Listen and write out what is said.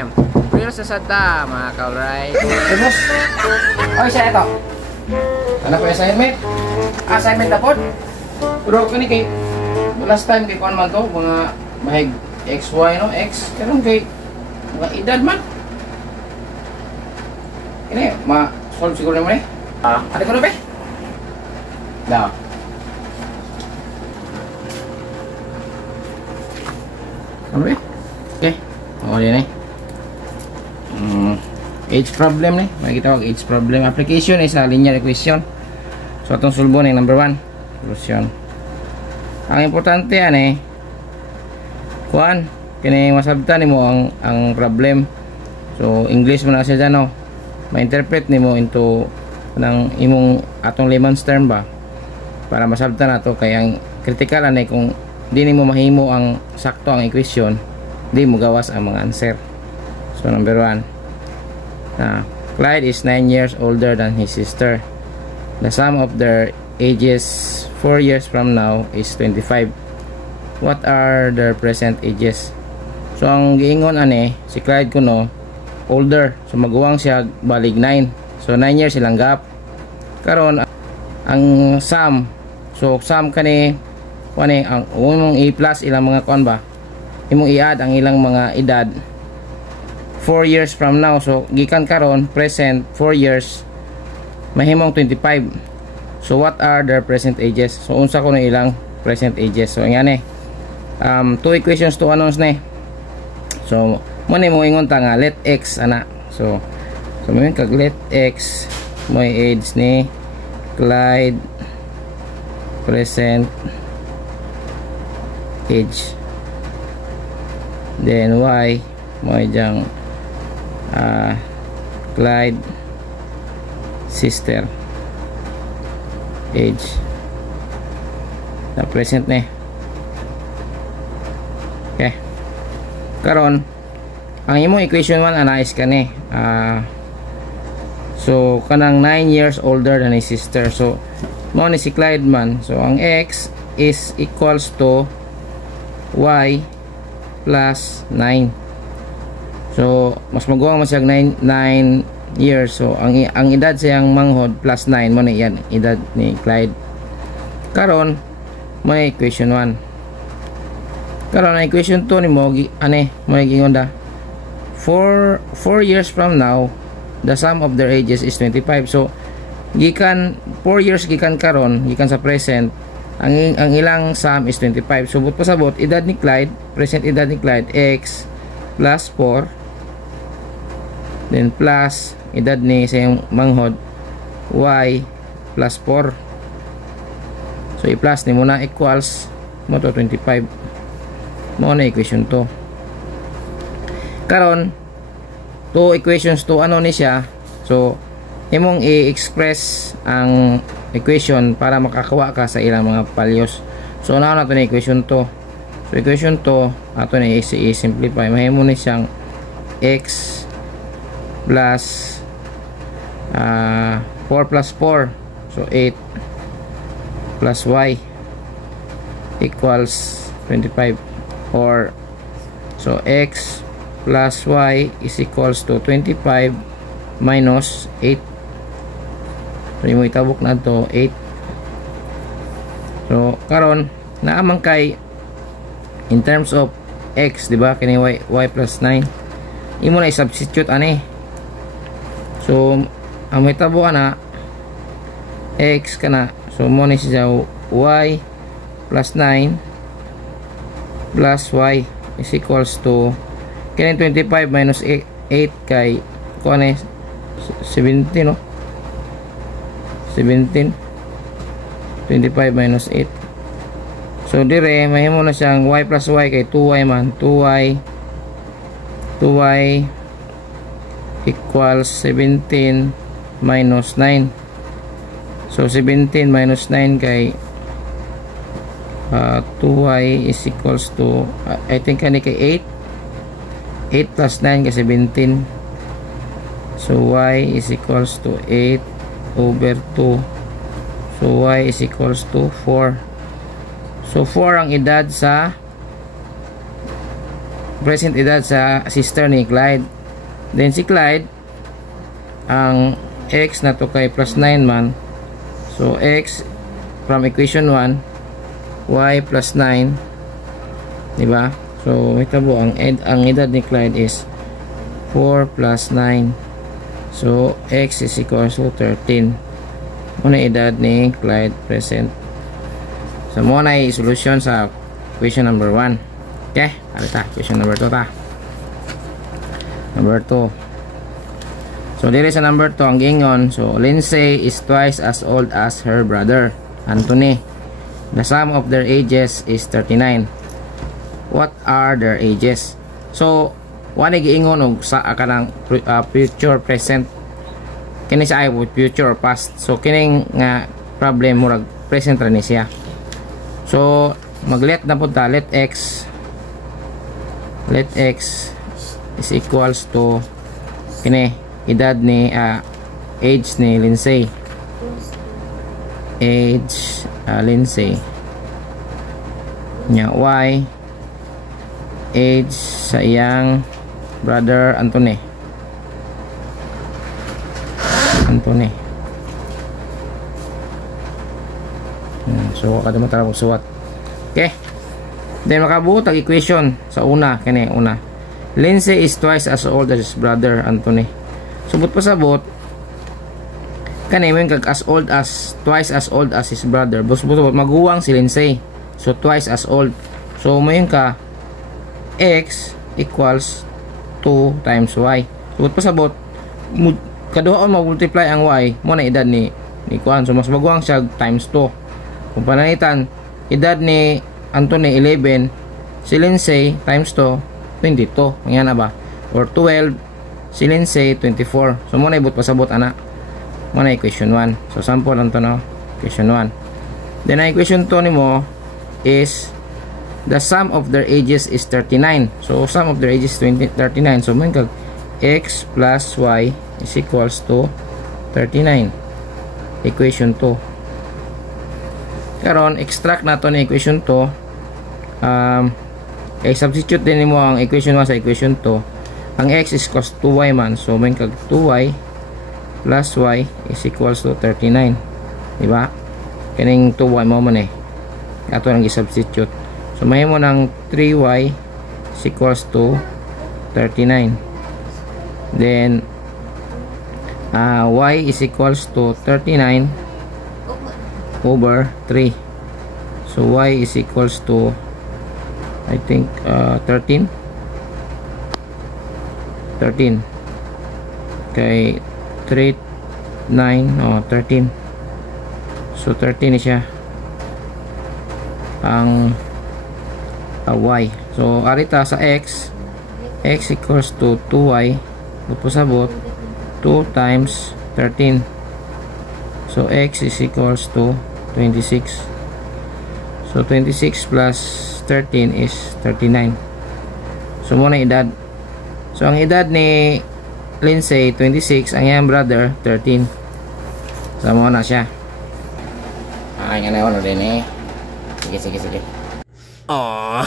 time. Real sa sadta, mga ka-alright. Hey, boss. Oy, siya ito. Ano po yung assignment? Assignment na po. Pero kani kay last time kay kuan man to, mga mahig XY no, X. Karon kay mga edad man. Ini ma-solve siguro naman eh. Ano ko na ba? Daw. Ano ba? Okay. O din eh. Age problem ni. Makikita ko age problem. Application is a linear equation. So atong sulbo ni number 1. Solution. Ang importante yan eh. Kuan, kini masabtan nimo ang problem. So English mo na siya dyan no. Ma-interpret nimo into ng imong atong layman's term ba para masabtan nato kay ang critical ani kung di nimo mahimo ang sakto ang equation, di mo gawas ang mga answer. So number 1. Clyde is 9 years older than his sister. The sum of their ages 4 years from now is 25. What are their present ages? So ang giingon ani si Clyde kuno older, so maguwang siya balig 9. So 9 years silang gap. Karon ang sum, so sum kani kuan ang imong i-plus ilang mga kuan ba? Imong i-add ang ilang mga edad 4 years from now. So gikan karon present 4 years mahimong 25. So what are their present ages? So unsa kuno ilang present ages? So ngani two equations to announce ni. So mo ni mo ingon ta nga let x ana. So mo kag let x mo age ni Clyde present age, then y mo jang Clyde sister age na present ni. Okay, karon ang imong equation 1 analyze ka ni so kanang 9 years older than his sister. So mo ni si Clyde man, so ang x is equals to y plus 9. So mas maguwang masyag 9 years. So ang edad siyang manghod plus 9 mo na yan edad ni Clyde. Karon may equation 1. Karon ang equation 2 ni mo ane mo gingon da 4 years from now the sum of their ages is 25. So gikan 4 years gikan karon gikan sa present ang ilang sum is 25. So but pasabot edad ni Clyde, present edad ni Clyde x plus 4, then plus edad ni sa manghod y plus 4. So i-plus ni muna equals mo to 25. Mo na equation 2. Karon two equations to ano ni siya. So imong i-express ang equation para makakuha ka sa ilang mga values. So na nato ni equation 2. So equation 2 ato ni i-simplify. Mahimo ni siyang x plus 4 plus 4, so 8 plus y equals 25, or so x plus y is equals to 25 minus 8. So mo itabok na to 8. So karon naamang kay in terms of x, di ba, kini y plus 9 imo na i-substitute ani. So ang may tabo na x kana, so mo ni siya y plus 9 plus y is equals to kini 25 minus 8 kay kuan 17 no, 17 25 minus 8. So dire mahimo na siyang y plus y kay 2y man, 2y equals 17 minus 9. So 17 minus 9 kay 2y is equals to I think kani kay 8 plus 9 kay 17. So y is equals to 8 over 2. So y is equals to 4. So 4 ang edad sa present edad sa sister ni Clyde. Then si Clyde, ang x na to kay plus 9 man. So x from equation 1, y plus 9, diba? So hitabo ang edad ni Clyde is 4 plus 9. So x is equal to 13. Muna edad ni Clyde present. So muna ay solution sa equation number 1. Okay, alita question number 2 ta. Number 2. So diri sa number 2 ang giingon, so Lindsay is twice as old as her brother Anthony. The sum of their ages is 39. What are their ages? So wala giingon og sa kanang future, present. Kini sa ay future or past. So kining nga problem murag present ra ni siya. So mag-let na pud ta, let x is equals to kini edad ni age ni Lindsay. Age Lindsay nya y age sa iyang brother Anthony. So kada mo tara suwat. Okay, then makabuot ang equation sa una kani una. Lindsay is twice as old as his brother Anthony. Subot pa sabot kani mo kag as old as, twice as old as his brother. Subot maguwang si Lindsay. So twice as old. So mo ka x equals 2 times y. Subot pa sabot kaduha on mag-multiply ang y mo na edad ni kuan. So mas maguwang siya times 2. Kung panangitan edad ni Anthony 11, si Lindsay times 2 22, ngayon na ba? Or 12, si Lindsay 24. So muna ibut pasabot ana. Muna equation 1. So sample lang to no. Equation 1. Then ang equation 2 nimo is the sum of their ages is 39. So sum of their ages is 39. So mo kag x plus y is equals to 39. Equation 2. Karon extract nato ni equation 2. Substitute din mo ang equation 1 sa equation 2. Ang x is equals to 2y man. So may kag 2y plus y is equals to 39. Diba? Kaning 2y mo man ato nang i-substitute. So may mo ng 3y is equals to 39. Then y is equals to 39 over 3. So y is equals to I think 13 kay 3 9 13. So 13 siya ang y. So arita sa x equals to 2y pusabot 2 times 13. So x is equals to 26. So 26 plus 13 is 39. So muna edad. So ang edad ni Lindsay 26, ang iyang brother 13. So muna siya. Ay nga na din Sige. Oh.